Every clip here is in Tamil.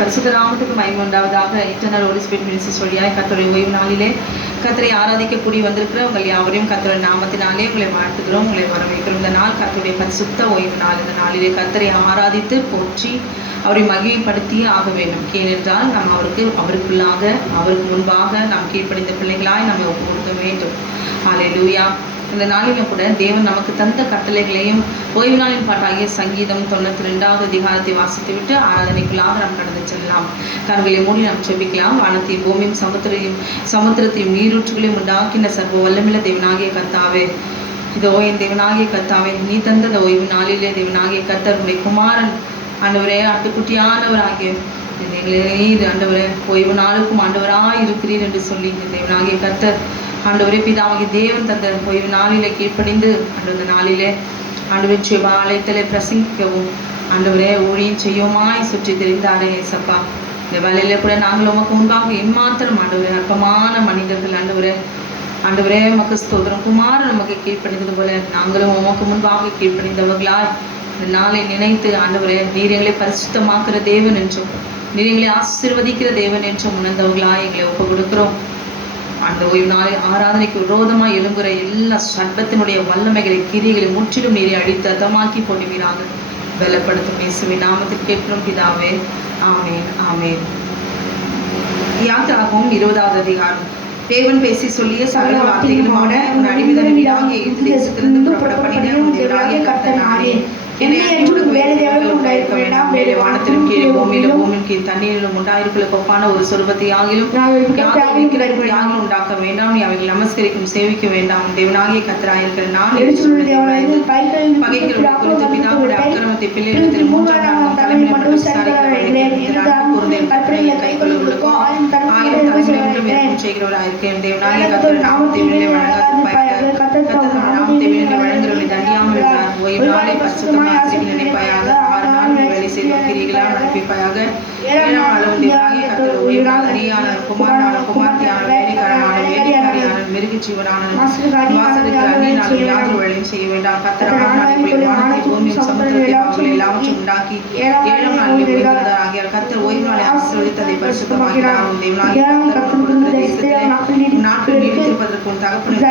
பரிசுத்த நாமத்துக்கு மகிமை உண்டாவதாக. இன்டர்னல் ஹோலி ஸ்பிரிட் மினிஸ்ட்ரிஸ் வழியாய் கர்த்தருடைய ஓய்வு நாளிலே கர்த்தரை ஆராதிக்க கூடி வந்திருக்கிற உங்கள் யாவரையும் கர்த்தருடைய நாமத்தினாலே உங்களை வாழ்த்துகிறோம், உங்களை வரவேற்கிறோம். இந்த நாள் கர்த்தருடைய பரிசுத்த ஓய்வு நாள். இந்த நாளிலே கர்த்தரை ஆராதித்து போற்றி அவரை மகிமைப்படுத்தியே ஆக வேண்டும். ஏனென்றால் நாம் அவருக்குள்ளாக அவருக்கு முன்பாக நாம் கீழ்ப்படிந்த பிள்ளைகளாய் நம்மை ஒப்பு கொடுக்க வேண்டும். ஹல்லேலூயா. இந்த நாளிலும் கூட தேவன் நமக்கு தந்த கட்டளைகளையும் ஓய்வு நாளின் பாட்டாகிய சங்கீதம் 92வது அதிகாரத்தை வாசித்து விட்டு ஆராதனைக்குள்ளாக நாம் கடந்து செல்லலாம். கண்களை மூடி நாம் செபிக்கலாம். வானத்தையும் பூமியும் சமுத்திரத்தையும் நீரூற்றுகளையும் உண்டாக்கின சர்வ வல்லமில்ல தேவனாகிய கர்த்தாவே, இதோ என் தேவனாகிய கர்த்தாவே, நீ தந்த ஓய்வு நாளிலே தேவனாகிய கர்த்தர் உடைய குமாரன் ஆண்டவரே ஆட்டுக்குட்டியானவராகிய நீர் ஆண்டவரே ஓய்வு நாளுக்கும் ஆண்டவராய் இருக்கிறீர் என்று சொல்லி இந்த தேவனாகிய கர்த்தர் ஆண்டவரே பிதாவாகிய தேவன் தந்த ஓய்வு நாளிலே கீழ்ப்படிந்து அந்த நாளிலே ஆண்டவரே ஆலயத்திலே பிரசங்கிக்கவும் ஆண்டவரே ஊழியம் செய்யவுமாய் சுற்றி தெரிந்தாரே ஏசப்பா. இந்த வேலையில கூட நாங்கள் உமக்கு முன்பாக எம்மாத்திரம் ஆண்டவரே அற்பமான மனிதர்கள் ஆண்டவரே உமக்கு ஸ்தோத்திரம். குமாரன் நமக்கு கீழ்ப்படிந்தது போல நாங்களும் உமக்கு முன்பாக கீழ்ப்படிந்தவர்களாய் இந்த நாளை நினைத்து ஆண்டவரே நீர் எங்களை பரிசுத்தமாக்குற தேவன் என்றும் நீர் எங்களை ஆசீர்வதிக்கிற தேவன் என்றும் உணர்ந்தவர்களாய் எங்களை ஒப்பு கொடுக்கிறோம். அந்த ஓய்வு நாளை ஆராதனைக்கு விரோதமாக எழும்புகிற எல்லா சர்ப்பத்தினுடைய வல்லமைகளை கிரிகளை முற்றிலும் நீரை அடித்து அதமாக்கி போடுவீராக பலப்படுத்தும் இயேசுவின் நாமத்தில் கேட்கிறோம் பிதாவே, ஆமேன் ஆமேன். யாத்திராகமம் 20வது அதிகாரம். தேவன் பேசி சொல்லிய சகல வார்த்தைகளுமான உன் அடிமைதன் வீடாகிய எகிப்து தேசத்திலிருந்து புறப்பட பண்ணின உன் தேவனாகிய கர்த்தர் நானே. என்னை அன்று வேறு தேவர்கள் உண்டாயிருக்க வேண்டாம். வேறு வானத்திலும் கீழே பூமியின் கீழ் தண்ணீரிலும் உண்டாயிருக்க ஒப்பான ஒரு சொருபத்தை ஆகிலும் உண்டாக்க வேண்டாம். நீ அவைகள் நமஸ்கரிக்கும் சேவிக்க வேண்டாம். தேவனாகிய கர்த்தராயிருக்கிற நான் பகைக்கிறவர்களை குறித்து பிதாவுடைய அக்கிரமத்தை பிள்ளைகளிடத்தில் 3 தலைமுறை மட்டும் விசாரிக்கிறேன். கைகளுக்கும் 1000 தலைமுறை செய்கிறவராயிருக்கேன். தேவனாகிய கர்த்தர் நாமத்தை வழங்குகிறவர்களை தண்டியாமல் இருந்தார். ஓய்வு நாளை பரிசுத்தமாக நினைப்பாயாக. 6 நாள் வேலை செய்து கிரிகளால் நடப்பிப்பாயாக. 7ஆம் நாளும் தேவனாகிய கர்த்தர் ஓய்வு நாள். அடியான குமாரனான குமார்த்தியான வேலைக்காரனான வேலைக்காரியான மிருக ஜீவனான வாசலுக்கு அந்நியனாலும் யாதொரு வேலையும் செய்ய வேண்டாம். கர்த்தர் 6ஆம் நாளில் வானத்தை பூமியும் சமுத்திரத்தை அவர்கள் எல்லாவற்றையும் உண்டாக்கி 7ஆம் நாளில் ஓய்ந்திருந்தார். ஆகியால் கர்த்தர் ஓய்வு நாளை ஆசீர்வதித்ததை பரிசுத்தமாக்கிறார். தேவனாகிய கர்த்தர் கொடுத்த தேசத்திலே நாட்கள் நீடித்திருப்பதற்கு உன் தகப்பனுக்கு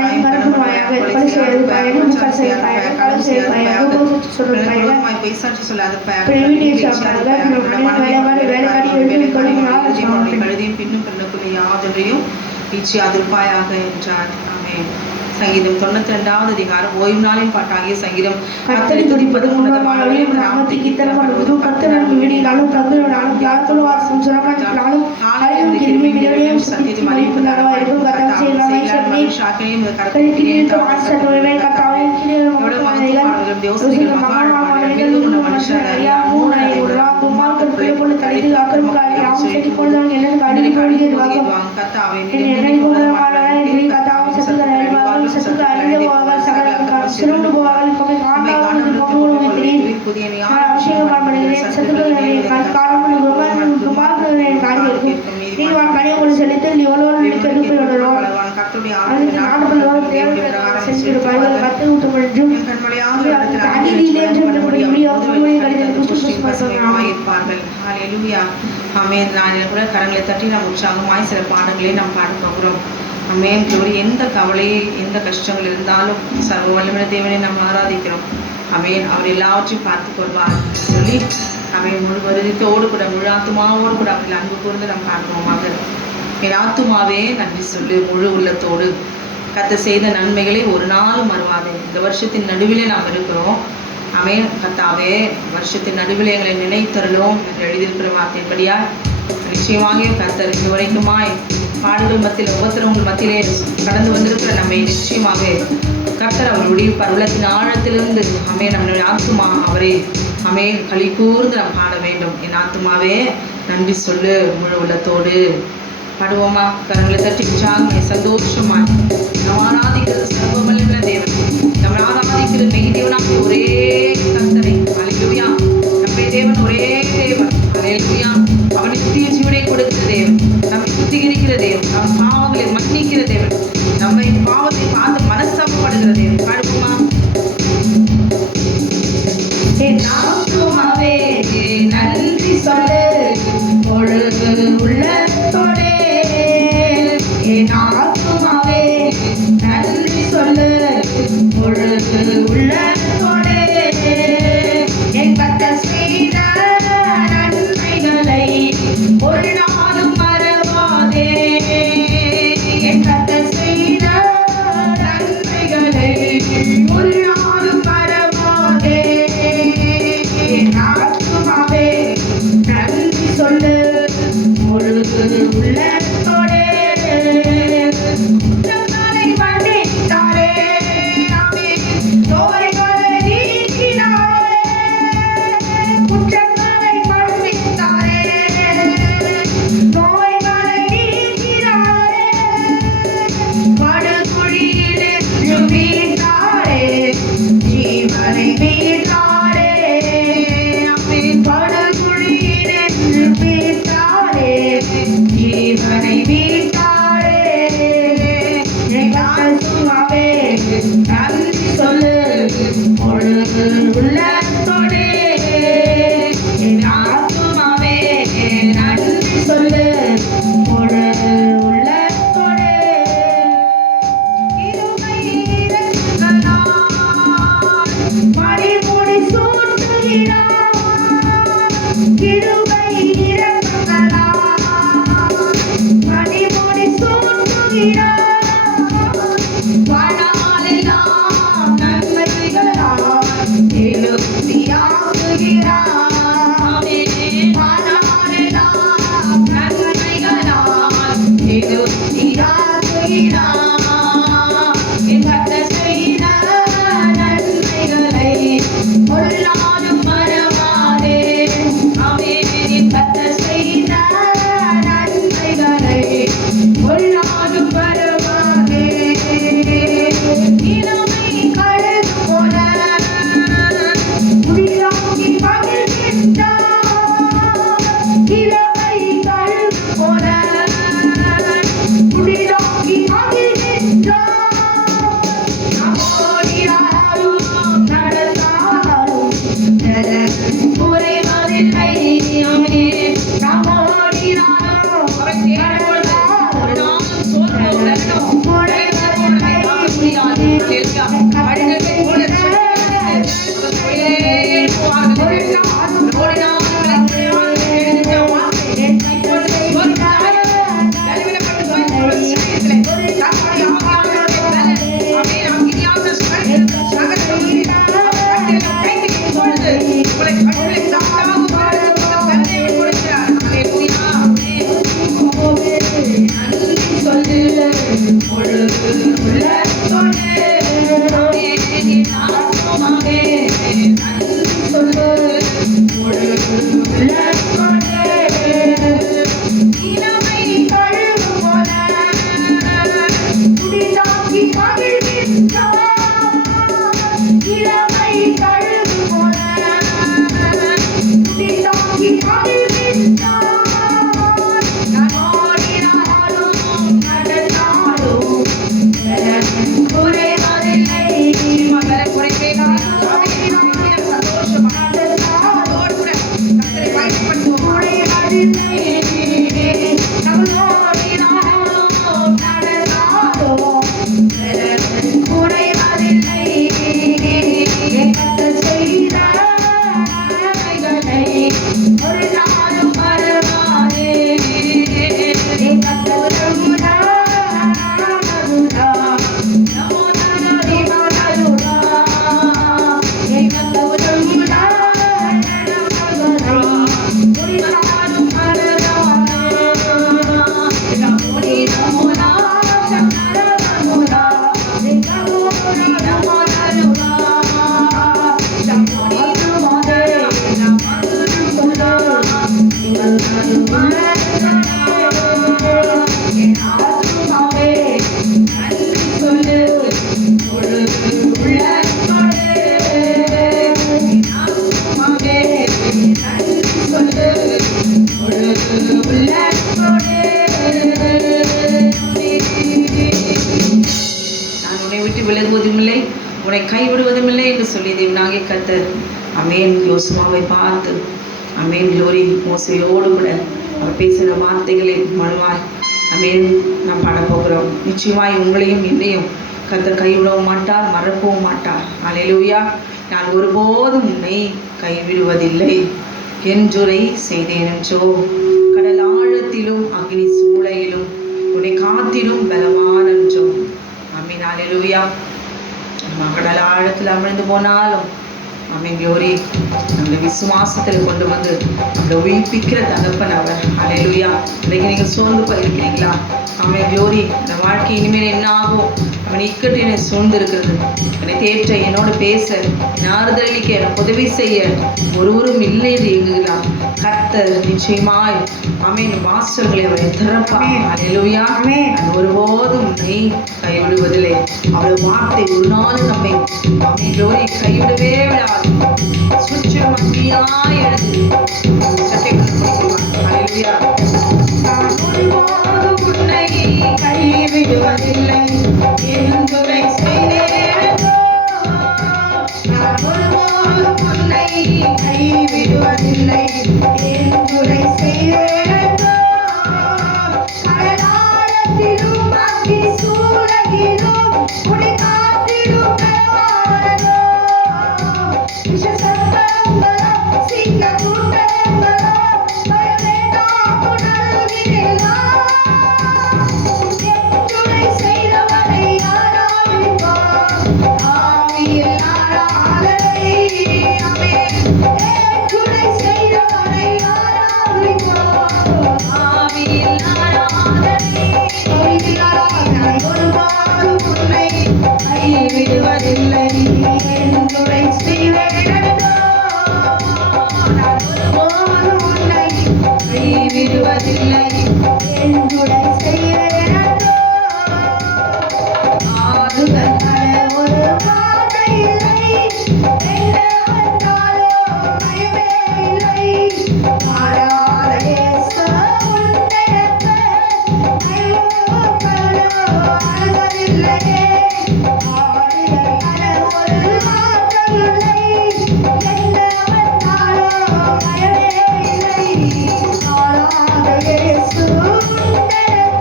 யாதொன்றையும் வீழ்ச்சியாதிருப்பாயாக என்றார். ஆமென். சங்கீதம் 92வது அதிகாரம். ஓய்வு நாளின் பாட்டாகிய சங்கீதம். கர்த்தரை துதிப்பது உன்னதமானவரே, நாமத்தை கீர்த்தனம் பண்ணுவது கர்த்தர் வீடினாலும் தங்குனாலும் யாருக்குள் வாசம் சுரமணத்தினாலும் ஆலயம் திரும்பி விரைவிலும் சத்தியத்தை அறிவிப்பதாக இருக்கும். கர்த்தர் செய்யலாமை சொல்லி ஷாக்கையும் கர்த்தரின் வாசத்தோவே கர்த்தாவே எவ்வளவு மகத்துவமானவரும் தேவசனிகள் மகாமானவர்கள் மனுஷர் அறியா மூனை உருவாக்கும் மார்க்கர் பிள்ளைபோல தடைத்து ஆக்கிரமக்காரி நாம் செட்டி கொள்ளும் என்ன காடி கொள்ளுவாங்க. கர்த்தாவே என்னை போலமானவரே கர்த்தாவே சத்துக்கள் அறிவார்கள் சத்துக்கள் அறிந்த போவார்கள் சகல சிறுண்டு போவார்கள் இப்போது காண்டாவது போகுமே தெரியும் புதிய அபிஷேகம் பண்ணப்படுகிறேன். சத்துக்கள் காரணம் குமாரனை காடி இருக்கும். நீ வா கனியை செலுத்தி நீ எவ்வளோ நினைக்க விடுறோம். கரங்களை தட்டி நாம் உற்சாகமாய் சில பாடங்களை நாம் பாட போகிறோம். ஆமென். எந்த கவலை எந்த கஷ்டங்கள் இருந்தாலும் சர்வ வல்லமையுள்ள தேவனை நாம் ஆராதிக்கிறோம். ஆமென். அவர் எல்லாவற்றையும் பார்த்து கொள்வார் சொல்லி ஆமென். முழு வருடத்தோடு கூட முழு ஆத்துமாவோடு கூட அவர்கள் அன்பு கூர்ந்து நாம் பார்ப்போமாக. என் ஆத்துமாவே நன்றி சொல்லு முழு உள்ளத்தோடு. கர்த்தர் செய்த நன்மைகளை ஒரு நாளும் மறவாதே. இந்த வருஷத்தின் நடுவிலே நாம் இருக்கிறோம். ஆமென். கர்த்தாவே வருஷத்தின் நடுவிலே எங்களை நினைத்தருளும் என்று எழுதியிருக்கிற வார்த்தைப்படியா நிச்சயமாக கர்த்தர் இது வரைக்குமாய் பாடுகள் மத்தியில் உபத்திரவங்கள் மத்தியிலே கடந்து வந்திருக்கிற நம்மை நிச்சயமாக கர்த்தர் அவர் விடுவிப்பார். உள்ளத்தின் ஆழத்திலிருந்து ஆமென். நம்முடைய ஆத்துமா அவரே ஆமென் களி கூர்ந்து நாம் பாட வேண்டும். என் ஆத்துமாவே நன்றி சொல்லு முழு உள்ளத்தோடு. பாடுவோமா? கரங்களை தட்டி உற்சாகமாய் சந்தோஷமாய் நாம் ஆராதிக்கிறது சர்வ வல்லமையுள்ள தேவன். நம்ம ஆராதிக்கிறது மெய் தேவனாக ஒரே கர்த்தரை. ஹல்லேலூயா. நம்முடைய தேவன் ஒரே தேவன். ஹல்லேலூயா. அவன் நித்திய ஜீவனை கொடுக்கிற தேவன், நம்மை சுத்திகரிக்கிற தேவன், நம் பாவங்களை மன்னிக்கிற தேவன், நம்மை பாவத்தை பார்த்து மனஸ்தாபப்படுகிற தேவன். பாடுவோமா? நன்றி சொல்லு விலகுவதுமில்லை, உன்னை கைவிடுவதுமில்லை என்று சொல்லி தேவனாகிய கர்த்தர் அமேன் யோசுவாவை பார்த்து அமேன் க்ளோரி மோசையோடு கூட அவர் பேசின வார்த்தைகளை மனுவாய் அமேன் நாம் பாடப்போகிறோம். நிச்சயமாய் உங்களையும் என்னையும் கர்த்தர் கைவிடவும் மாட்டார், மறக்கவும் மாட்டார். அல்லேலூயா. நான் ஒருபோதும் உன்னை கைவிடுவதில்லை என்றுரை செய்தேன் என்றோ. கடல் ஆழத்திலும் அக்னி சூளையிலும் உன்னை காத்திடும் பலவான் என்றோ. ஆமீன். அல்லேலூயா. நம்ம கடல் ஆழத்தில் அமிழ்ந்து போனாலும் ஆமீன் க்ளோரி நம்மளை விசுவாசத்தில் கொண்டு வந்து நம்மளை உயிர்ப்பிக்கிற தகப்பன் அவர். அல்லேலூயா. இன்னைக்கு நீங்கள் சோர்ந்து போயிருக்கிறீங்களா? ஆமீன் க்ளோரி. இந்த வாழ்க்கை இனிமேல் என்ன ஆகும்? அவன் இக்கட்டு என்னை சூழ்ந்து இருக்கிறது, என்னை தேற்ற, என்னோடு பேச, என் ஆறுதலிக்க, எனக்கு உதவி செய்ய ஒருவரும் இல்லை என்று எங்குகிறார். கர்த்தர் நிச்சயமாய் ஆமீன் வாசல்களை அவரை திறப்பார். அல்லேலூயா. நான் ஒருபோதும் உன்னை கைவிடுவதில்லை. அவருடைய வார்த்தை ஒரு நாள் நம்மை ஆமீன் க்ளோரி கைவிடவே விடாது. சுற்றும் அக்னியாய் எழுது சட்டைகள் கொடுக்கிறார். அல்லேலூயா. நான் ஒருபோதும் உன்னை கைவிடுவதில்லை என்றுரை செய்தேன். நான் ஒருபோதும் உன்னை கைவிடுவதில்லை என்றுரை செய்தேன். கடலாழத்திலும் அக்னி சூளையிலும் உன்னை காத்திடும் பலவானோ. விஷசர்ப்பங்களோ சிங்க கூட்டங்களோ பயமேதான் உணர்கிறேனா. என்றுரை செய்தவனை ஆராதிப்போம், ஆவியில் ஆராதனை. ஆமென். என்றுரை செய்தவனை ஆராதிப்போம், ஆவியில் ஆராதனை. ஆவியில் ஆராதனை. ஒருபோதும் உன்னை கைவிடுவதில்லை என்றுரை செய்தேன். நான் ஒருபோதும் உன்னை கைவிடுவதில்லை என்றுரை செய்தேன். ஆறுதல் ஒரு வார்த்தை இல்லை, என்ன வந்தாலும் பயமே இல்லை. மாறாத இயேசு உண்டெனக்கு கைவிடுவதில்லையே. ஆறுதல் ஒரு வார்த்தை இல்லை, என்ன வந்தாலும் பயமே இல்லை. மாறாத இயேசு உண்டெனக்கு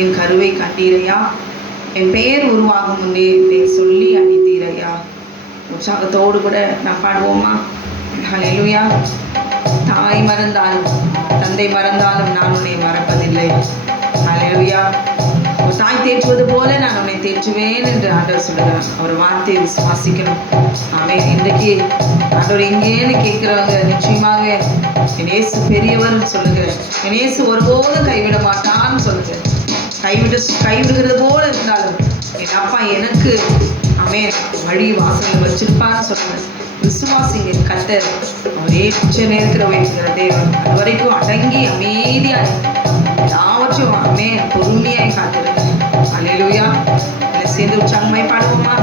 என் கருவை கண்டீரையா, என் பெயர் உருவாகும் முன்னே என்னை சொல்லி அழைத்தீரையா. உற்சாகத்தோடு கூட நான் பாடுவோமா? ஹல்லேலூயா. தாய் மறந்தாலும் தந்தை மறந்தாலும் நான் உன்னை மறப்பதில்லை. ஹல்லேலூயா. ஒரு தாய் தேற்றுவது போல நான் உன்னை தேற்றுவேன் என்று ஆண்டவர் சொல்லுகிறார். அவர் வார்த்தையை விசுவாசிக்கணும். ஆமென். இன்றைக்கு ஆண்டவர் எங்கேன்னு கேட்கிறவங்க நிச்சயமாக என் இயேசு பெரியவர்னு சொல்லுகிறேன். என் இயேசு ஒருபோதும் கைவிட மாட்டான்னு சொல்லுகிறேன். கைவிடுகிறது போல இருந்தாலும் என் அப்பா எனக்கு ஆமென் வழி வாசல் வச்சிருப்பான்னு சொல்லுவேன். விசுவாசிங்க. கர்த்தர் அவர் ஏற்ற நேரத்தில் வைக்கிற தேவன். அது வரைக்கும் அடங்கி அமைதியாய் எல்லாவற்றையும் ஆமென் பொறுமையாய் காத்திருங்க. ஹல்லேலூயா. என்னை சேர்ந்து உற்சாகமாய் பாடுவோமா?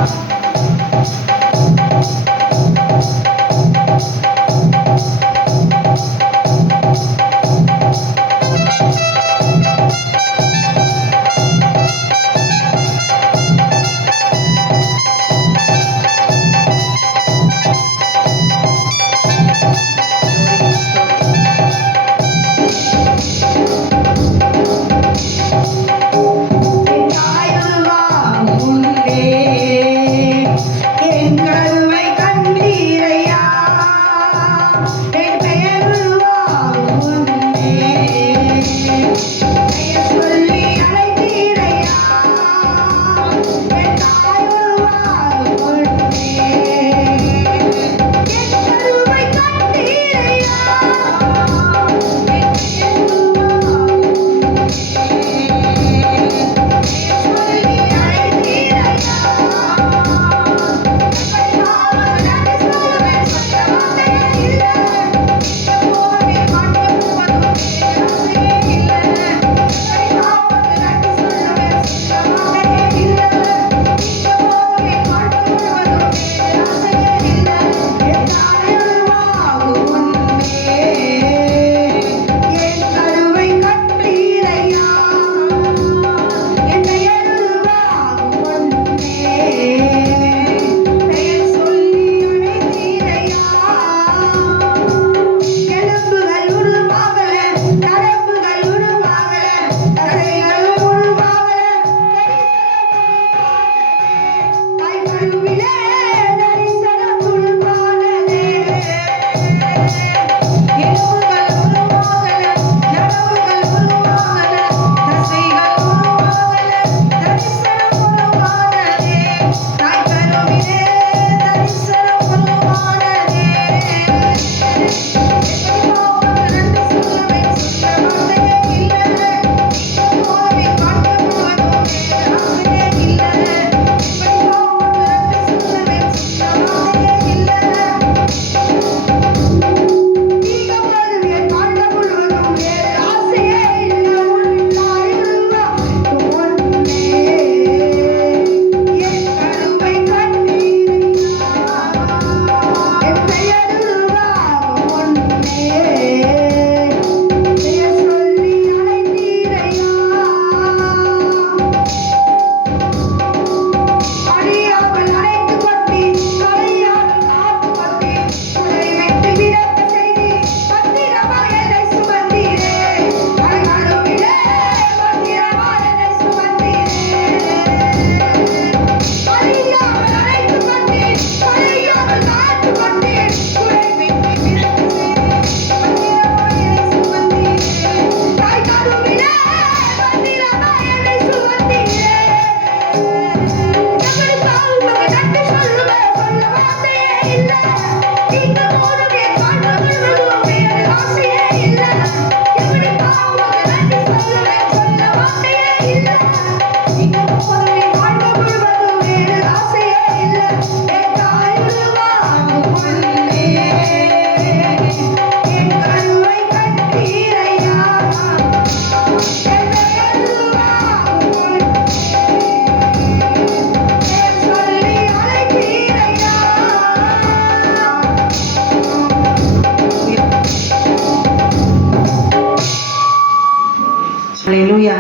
ஹல்லேலூயா.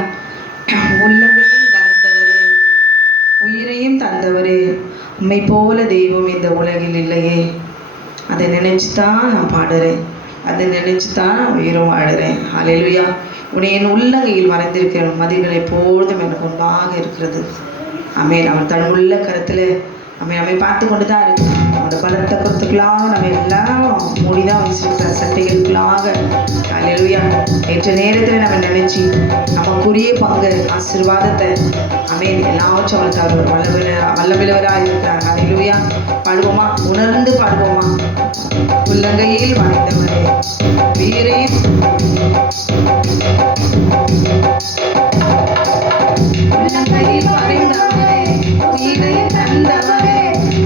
உள்ளங்கையில் வளர்ந்தவரே, உயிரையும் தந்தவரே, உம்மை போல தெய்வம் இந்த உலகில் இல்லையே. அதை நினைச்சு தான் நான் பாடுறேன், அதை நினைச்சு தான் நான் உயிரும் வாடுறேன். ஹல்லேலூயா. உடைய என் உள்ளங்கையில் மறைந்திருக்கிற மதில்கள் எப்பொழுதும் எனக்கு முன்பாக இருக்கிறது. ஆமென். அவன் தன் உள்ள கருத்தில் நம்மை பார்த்து கொண்டு தான் இருக்கு. அவனோட பலத்த கருத்துக்களாக நம்ம எல்லாம் மூடிதான் வச்சிருக்கிற சட்டைகளுக்குள்ளாக அல்லேலூயா ஏற்ற நேரத்தில் நம்ம நினைச்சு நமக்குரிய பங்கு ஆசீர்வாதத்தை ஆமென் எல்லாவற்றும் அவனுக்கு அவர் வல்லமில்லவராக இருக்கிறார். அல்லேலூயா. பாடுவோமா? உணர்ந்து பாடுவோமா? உள்ளங்கையில் மறைந்தவரே வீரையும் உள்ளங்கையில் மறைந்தவரே உயிரையும் தந்தவரே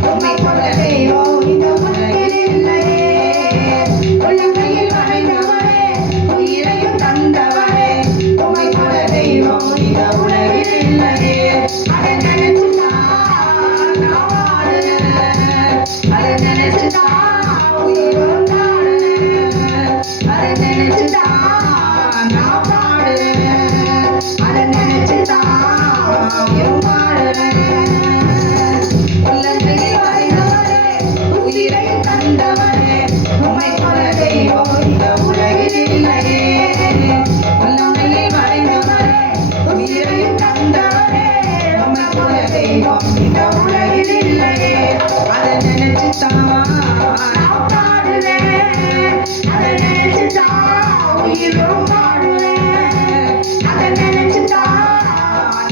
உம்மை போல தெய்வம் இந்த உலகில் இல்லையே. உள்ளங்கையில் மறைந்தவரே உயிரையும் தந்தவரே உம்மை போல தெய்வம் இந்த உலகில் இல்லையே. அதை நினைச்சுதான் நான் வாழுறேன், அதை நினைச்சுதான் உயிரும் தாழுறேன், அதை நினைச்சுதான் நான் பாடுறேன், அதை நினைச்சுதான் உயிரும் வாழுறேன். உள்ளங்கையில் மறைந்தவரே உயிரையும் தந்தவரே உம்மை போல தெய்வம் இந்த உலகில் இல்லையே. உள்ளங்கையில் மறைந்தவரே உயிரையும் தந்தவரே உம்மை போல தெய்வம் இந்த உலகில் இல்லையே. அதை நினைச்சுதான் நான் பாடுவேன், அதை நினைச்சுதான் உயிரும் வாழுவேன், அதை நினைச்சுதான்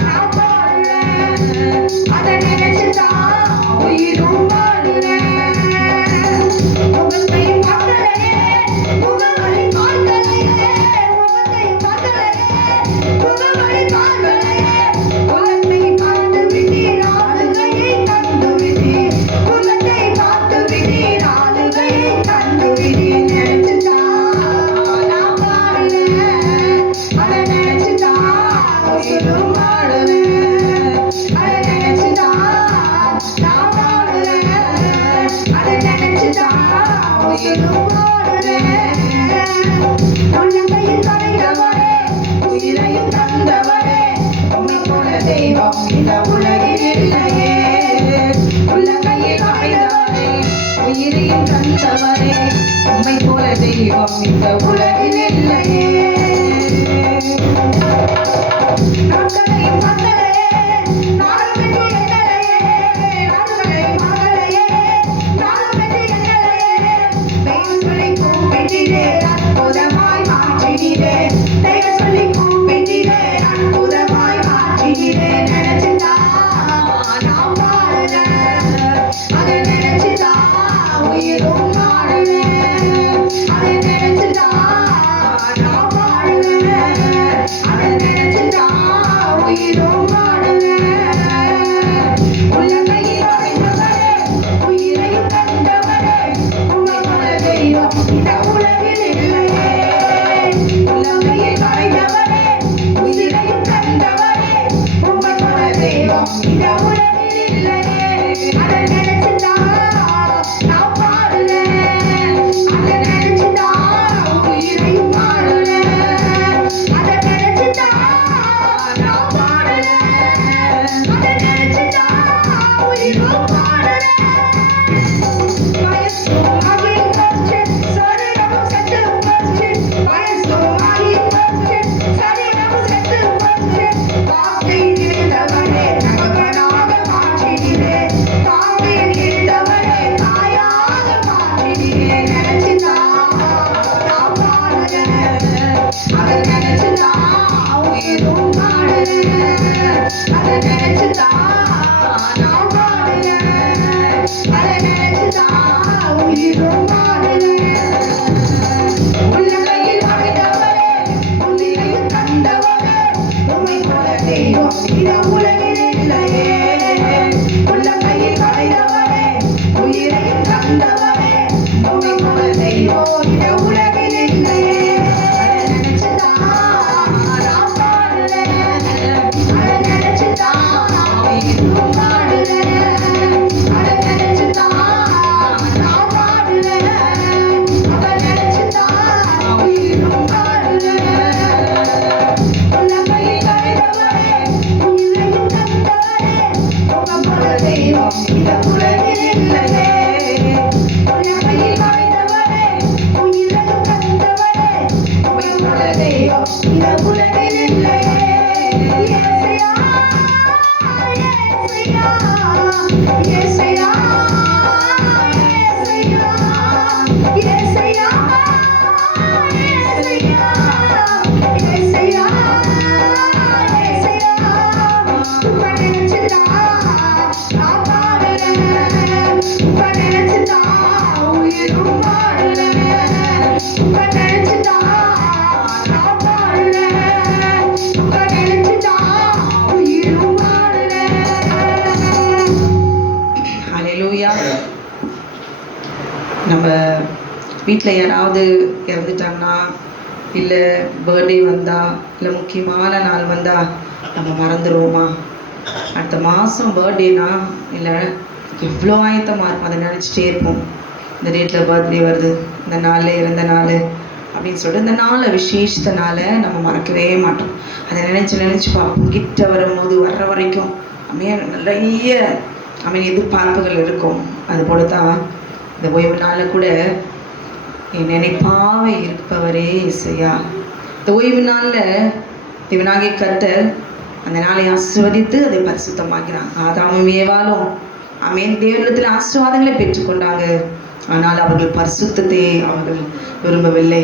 நான் பாடுவேன், அதை நினைச்சுதான் உயிரும் வாழுவேன். முகத்தை பார்க்கலையே, முகவழி பார்க்கலையே, முகத்தை பார்க்கலையே, முகவழி பார்க்கலையே, முகத்தை பார்த்து விட்டீர் ஆளுகையை கண்டு விட்டீர், முகத்தை பார்த்து விட்டீர் ஆளுகையை கண்டு விட்டீர். நினைச்சுதான் நான் பாடுவேன், அதை நினைச்சுதான் உயிரும் வாழுவேன், அதை நினைச்சுதான் நான் பாடுவேன், அதை நினைச்சுதான் உயிரும் வாழுவேன். உள்ளங்கையில் மறைந்தவரே உயிரையும் தந்தவரே உம்மை போல தெய்வம் இந்த உலகில் இல்லையே. உள்ளங்கையில் மறைந்தவரே உயிரையும் தந்தவரே உம்மை போல தெய்வம் இந்த உலகில் இல்லையே. நாட்களை மகளையே நாளும் வெற்றி எண்ணலையே, நாட்களை மகளையே நாளும் வெற்றி எண்ணலையே. தெய்வம் சொல்லி கூப்பிட்டிரே அற்புதமாய் மாற்றினீரே, தெய்வம் சொல்லி கூப்பிட்டிரே அற்புதமாய் மாற்றினீரே. நினைச்சுதான் நான் பாடுறேன், அதை நினைச்சுதான் உயிரும் வாழுவேன், அதை நினைச்சுதான் நான் பாடுவேன், அதை நினைச்சுதான் உயிரும் நம்ம வீட்டில் யாராவது இறந்துட்டாங்கன்னா, இல்லை பர்த்டே வந்தால், இல்லை முக்கியமான நாள் வந்தால் நம்ம மறந்துடுவோமா? அடுத்த மாதம் பர்த்டேனா இல்லை எவ்வளோ ஆயத்தமாக இருக்கும், அதை நினச்சிட்டே இருப்போம். இந்த டேட்டில் பர்த்டே வருது, இந்த நாளில் இறந்த நாள் அப்படின்னு சொல்லிட்டு இந்த நாளை விசேஷத்த நாளை நம்ம மறக்கவே மாட்டோம். அதை நினச்சி பார்ப்போம். கிட்ட வரும்போது வர்ற வரைக்கும் நிறைய எதிர்பார்ப்புகள் இருக்கும். அதுபோல தான் இந்த ஓய்வு நாளில் கூட என் நினைப்பாவே இருப்பவரே இசையா. இந்த ஓய்வு நாளில் தேவனாகிய கர்த்தர் அந்த நாளை ஆசீர்வதித்து அதை பரிசுத்தமாக்கிறாங்க. ஆதாமும் ஏவாளும் தேவனிடத்தில் ஆசீர்வாதங்களை பெற்றுக்கொண்டாங்க. ஆனால் அவர்கள் பரிசுத்தத்தை அவர்கள் விரும்பவில்லை.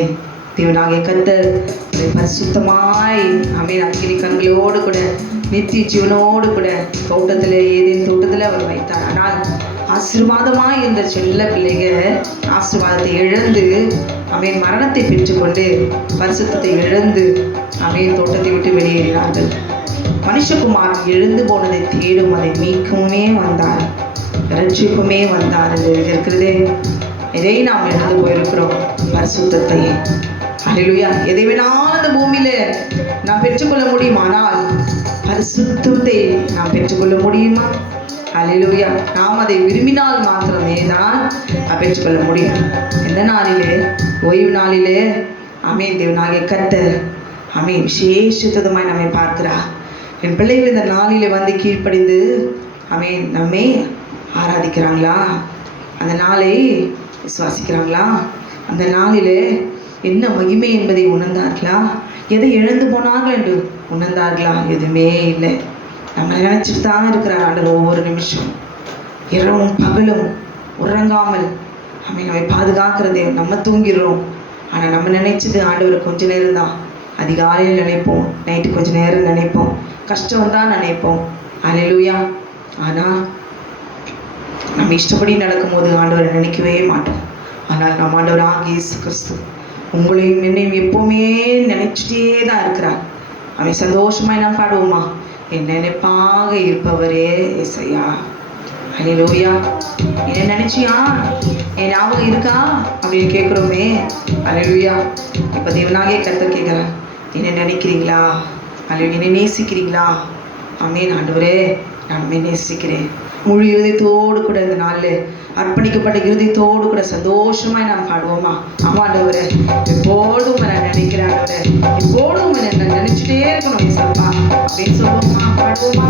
தேவனாகிய கர்த்தர் அதை பரிசுத்தமாய் அக்கினி கண்களோடு கூட நித்திய ஜீவனோடு கூட தோட்டத்தில் ஏதேன் தோட்டத்தில் அவர் வைத்தார். ஆனால் ஆசீர்வாதமாய் இருந்த செல்ல பிள்ளைகள் ஆசீர்வாதத்தை இழந்து மரணத்தை பெற்றுக்கொண்டு பரிசுத்தத்தை இழந்து தோட்டத்தை விட்டு வெளியேறினார்கள். மனுஷகுமார் எழுந்து போனதை தேடும், அதை மீட்கவுமே வந்தார், ரட்சிப்புமே வந்தார் என்று இருக்கிறதே. எதை நாம் இழந்து போயிருக்கிறோம்? பரிசுத்தத்தை. அல்லேலூயா. எதை வேணாலும் அந்த பூமியில நாம் பெற்றுக்கொள்ள முடியும், ஆனால் பரிசுத்தத்தை நாம் பெற்றுக்கொள்ள முடியுமா? அல்லேலூயா. நாம் அதை விரும்பினால் மாத்திரமே தான் பெற்றுக்கொள்ள முடியும். எந்த நாளிலே? ஓய்வு நாளிலே தேவனாகிய கர்த்தர் விசேஷித்தமாய் நம்மை பார்க்கிறார். என் பிள்ளைகள் இந்த நாளிலே வந்து கீழ்ப்படிந்து நம்மை ஆராதிக்கிறாங்களா? அந்த நாளை விசுவாசிக்கிறாங்களா? அந்த நாளிலே என்ன மகிமை என்பதை உணர்ந்தார்களா? எதை இழந்து போனார்கள் என்று உணர்ந்தார்களா? எதுவுமே இல்லை. நம்ம நினைச்சிட்டு தான் இருக்கிறார் ஆண்டவர். ஒவ்வொரு நிமிஷம் இரவும் பகலும் உறங்காமல் நம்மை பாதுகாக்கிறதே. நம்ம தூங்கிடுறோம், ஆனால் நம்ம நினைச்சது ஆண்டவர் கொஞ்ச நேரம் தான். அதிகாலையில் நினைப்போம், நைட்டு கொஞ்சம் நேரம் நினைப்போம், கஷ்டம் தான் நினைப்போம். அல்லேலூயா. ஆனால் நம்ம இஷ்டப்படி நடக்கும்போது ஆண்டவரை நினைக்கவே மாட்டோம். ஆனால் நம்ம ஆண்டவராகிய இயேசு கிறிஸ்து உங்களையும் என்னையும் எப்பவுமே நினைச்சிட்டே தான் இருக்கிறார். சந்தோஷமாய் நாம் பாடுவோமா? என் நினைப்பாக இருப்பவரே இசையா. அல்லேலூயா. என்ன நினைச்சியா? என் ஞாபகம் இருக்கா அப்படின்னு கேட்குறோமே. அல்லேலூயா. இப்போ தேவனாகிய கர்த்தர் கேட்குறார், என்ன நினைக்கிறீங்களா? அல்லேலூயா. என்னை நேசிக்கிறீங்களா? ஆண்டவரே, நான் நேசிக்கிறேன். முழு இருதயத்தோடு கூட இந்த நாளில் அர்ப்பணிக்கப்பட்ட இருதயத்தோடு கூட சந்தோஷமாய் நாம் பாடுவோமா? ஆண்டவரே, எப்போதும் நான் நினைக்கிறேன் ஆண்டவரே, எப்போதும் நான் நினைச்சிட்டே இருக்கணும் ஏசப்பா அப்படின்னு சொல்லுவோமா? பாடுவோமா?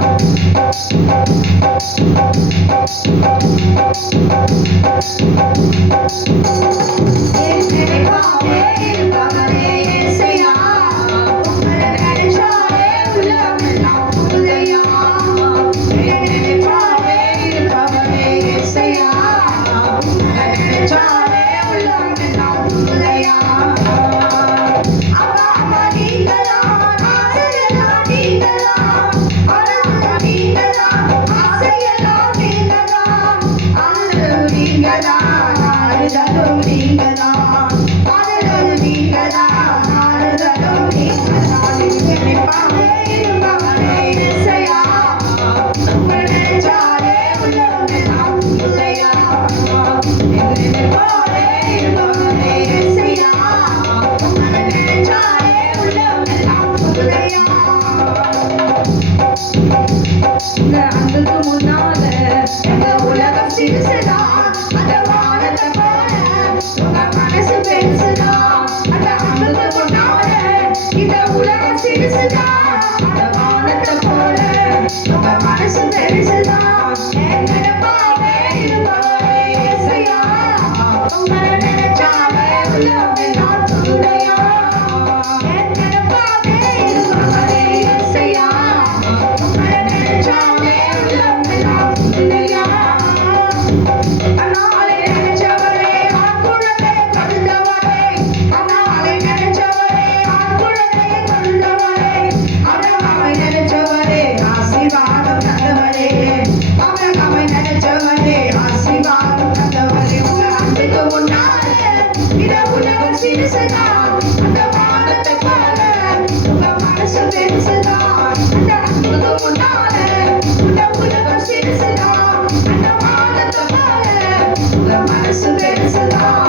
Let's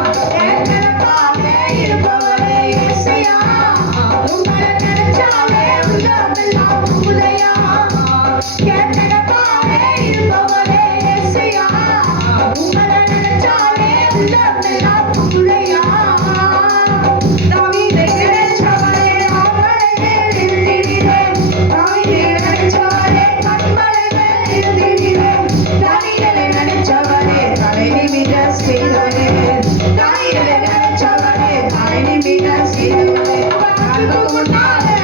தாயிலே நினைச்சவரே தாயினி மீன செய்தவரே கண்ணுக்கு முன்னாலே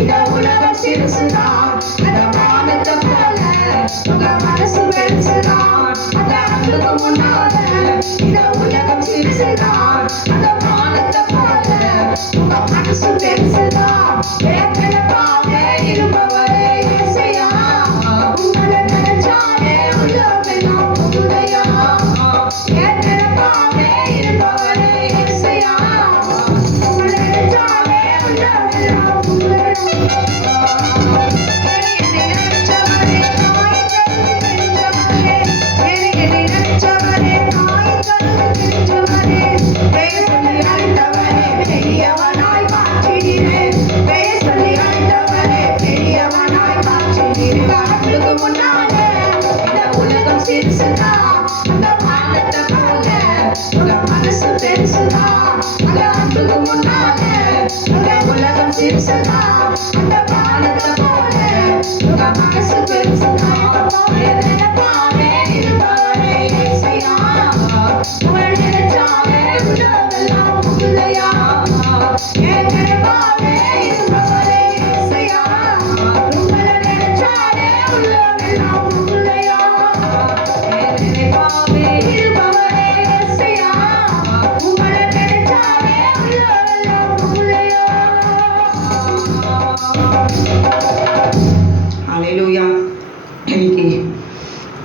இந்த உலகம் சிறுசுதான் அந்த வானத்தை போல உங்க மனசு பெருசுதான் அந்த அன்புக்கு முன்னாலே இந்த உலகம் சிறுசுதான் அந்த வானத்தை போல உங்க மனசு பெருசுதான் எனக்காக இருப்பவரே இயேசையா உங்களை நினைச்சாலே உள்ளமெல்லாம் புகுதையா எனக்காக இருப்பவரே இயேசையா உங்களை நினைச்சாலே உள்ளமெல்லாம் புகுதையா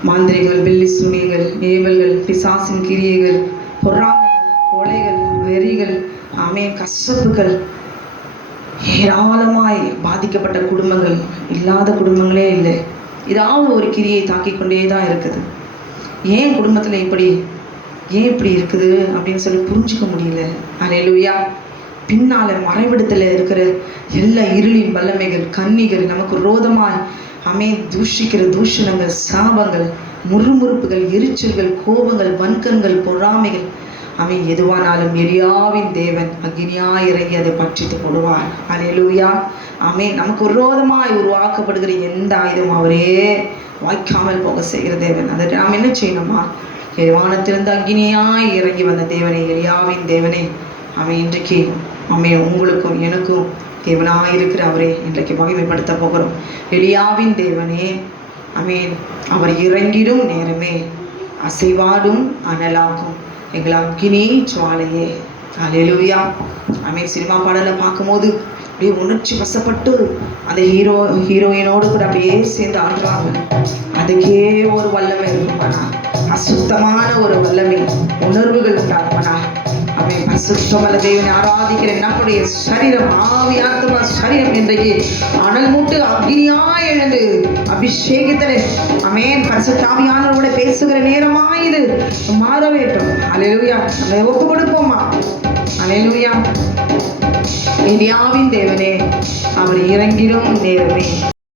மாந்திரிகள், வெள்ளி சுனிகள், ஏவல்கள், பிசாசின் கிரியைகள், பொறாமைகள், கொலைகள், வெறிகள், ஆமென், கசப்புகள், ஏராளமாய் பாதிக்கப்பட்ட குடும்பங்கள், இல்லாத குடும்பங்களே இல்லை. ஏதாவது ஒரு கிரியை தாக்கி கொண்டே தான் இருக்குது. ஏன் குடும்பத்தில் ஏன் இப்படி இருக்குது அப்படின்னு சொல்லி புரிஞ்சிக்க முடியல. அல்லேலூயா. பின்னால மறைவிடத்தில் இருக்கிற எல்லா இருளின் வல்லமைகள், கன்னிகள், நமக்கு விரோதமாய் தூஷிக்கிற தூஷணங்கள், சாபங்கள், முறுமுறுப்புகள், எரிச்சல்கள், கோபங்கள், வன்கண்கள், பொறாமைகள், எதுவானாலும் எலியாவின் தேவன் அக்னியாய் இறங்கி அதை பற்றித்து போடுவார். அல்லேலூயா. நமக்கு விரோதமாய் உருவாக்கப்படுகிற எந்த ஆயுதம் அவரே வாய்க்காமல் போக செய்கிற தேவன். அதை நாம் என்ன செய்யணுமா? வானத்திலிருந்து அக்னியாய் இறங்கி வந்த தேவனே, எலியாவின் தேவனே, இன்றைக்கு உங்களுக்கும் எனக்கும் தேவனாயிருக்கிற அவரே இன்றைக்கு மகிமைப்படுத்த போகிறோம். எலியாவின் தேவனே, அவர் இறங்கிடும் நேரமே அசைவாடும் அனலாகும் எங்கள் அக்கினி ஜுவாலையே. அல்லேலூயா. சினிமா பாடலை பார்க்கும்போது அப்படியே உணர்ச்சி வசப்பட்டு அந்த ஹீரோயினோடு கூட அப்படியே சேர்ந்து ஆடுறாங்க. அதுக்கே ஒரு வல்லமை இருக்குமாண்ணா, அசுத்தமான ஒரு வல்லமை உணர்வுகள் உண்டாகுமாண்ணா. பரிசுத்தமல்ல தேவனை ஆராதிக்கிற நம்முடைய சரீரம், ஆவியாத்மா சரீரம் இன்றைக்கு அனல் மூட்டு அக்னியாய் எழுந்து அபிஷேகத்திலே பரிசுத்த ஆவியானவரோட பேசுகிற நேரமா இது மாற வேண்டும். அல்லேலூயா. நம்ம ஒப்பு கொடுப்போமா? அல்லேலூயா. எலியாவின் தேவனே, அவர் இறங்கிடும் நேரமே